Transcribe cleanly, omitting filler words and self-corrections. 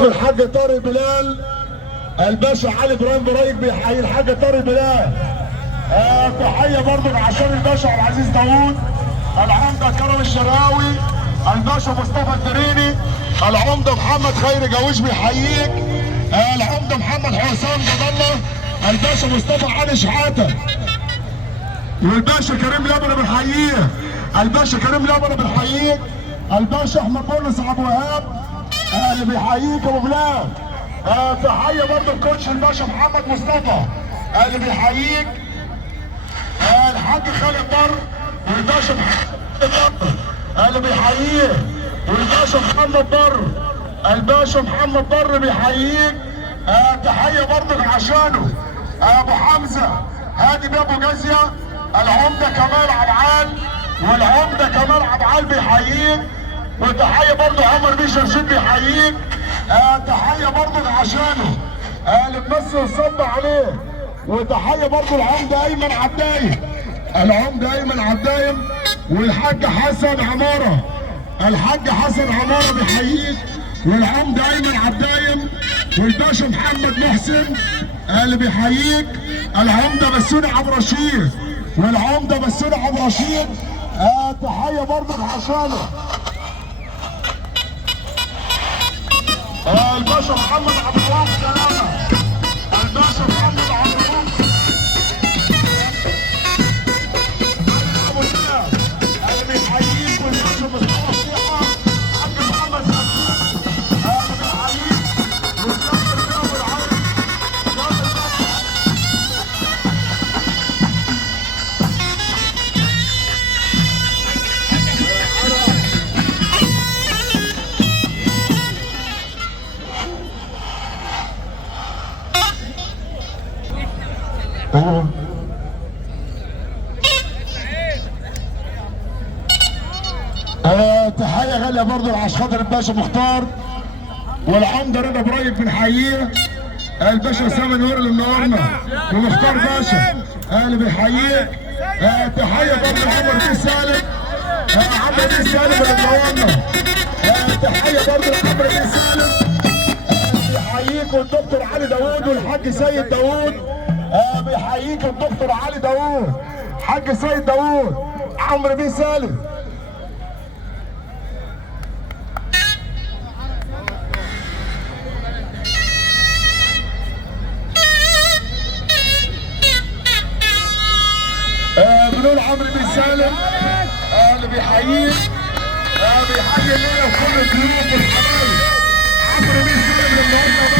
باسم الحاج طارق بلال، الباشا علي ابراهيم برايك بيحيي الحاج طارق بلال. تحيه برضه عشان الباشا عبد العزيز داوود، العمده كرم الشراوي، الباشا مصطفى الدريني، العمده محمد خيري جاويش بيحييك، العمده محمد حسام جد الله، الباشا مصطفى علي شحاته، والباشا كريم لبنه بنحييه، الباشا كريم لبنه بنحييك، الباشا احمد بولس ابو وهاب اللي بيحييك يا ابو بلال. تحيه برضه الكوتش الباشا محمد مصطفى اللي بيحييك، الحاج خالد بر والباشا محمد اللي بيحييه، والباشا محمد بر، الباشا محمد بر بيحييك. تحيه برضه عشانه ابو حمزه هادي بابو جازيه، العمده كمال عبعال، والعمده كمال عبعال بيحييك، وتحيه برضه عمر بيه شرشيد بيحييك. تحيه برضه عشانه اللي بمثل الصب عليه، وتحيه برضه العمده ايمن عدايم، العمده ايمن عدايم، والحاج حسن عماره، الحاج حسن عماره بيحييك، والعمده ايمن عدايم، والباشا محمد محسن اللي بيحييك، العمده بسوني عبد الرشيد، والعمده بسوني عبد الرشيد. تحيه برضه عشانه الباشا محمد عبد الوهاب سلامه، الباشا محمد عبد الوهاب ابو سلام اللي بيحييك، والباشا مصطفى فضيحه، الحاج محمد سلام اللي بيحييك، والكابتن رياض العين تحيه غاليه برضه لعش خاطر الباشا مختار، والعمده رضا ابراهيم بنحييه، الباشا اسامه نور اللي منورنا، ومختار باشا اللي بيحييك. تحيه برضه لعمر بيه سالم، عمرو بيه سالم اللي منورنا. تحيه برضه لعمرو بيه سالم بيحييك، والدكتور علي داوود والحاج سيد داوود بيحييك، الدكتور علي داوود، حاج سيد داوود، عمرو بيه سالم. بنقول عمرو بن سالم اللي بيحييك، بيحيي لنا كل الضيوف والحبايب. عمرو بن سالم النهارده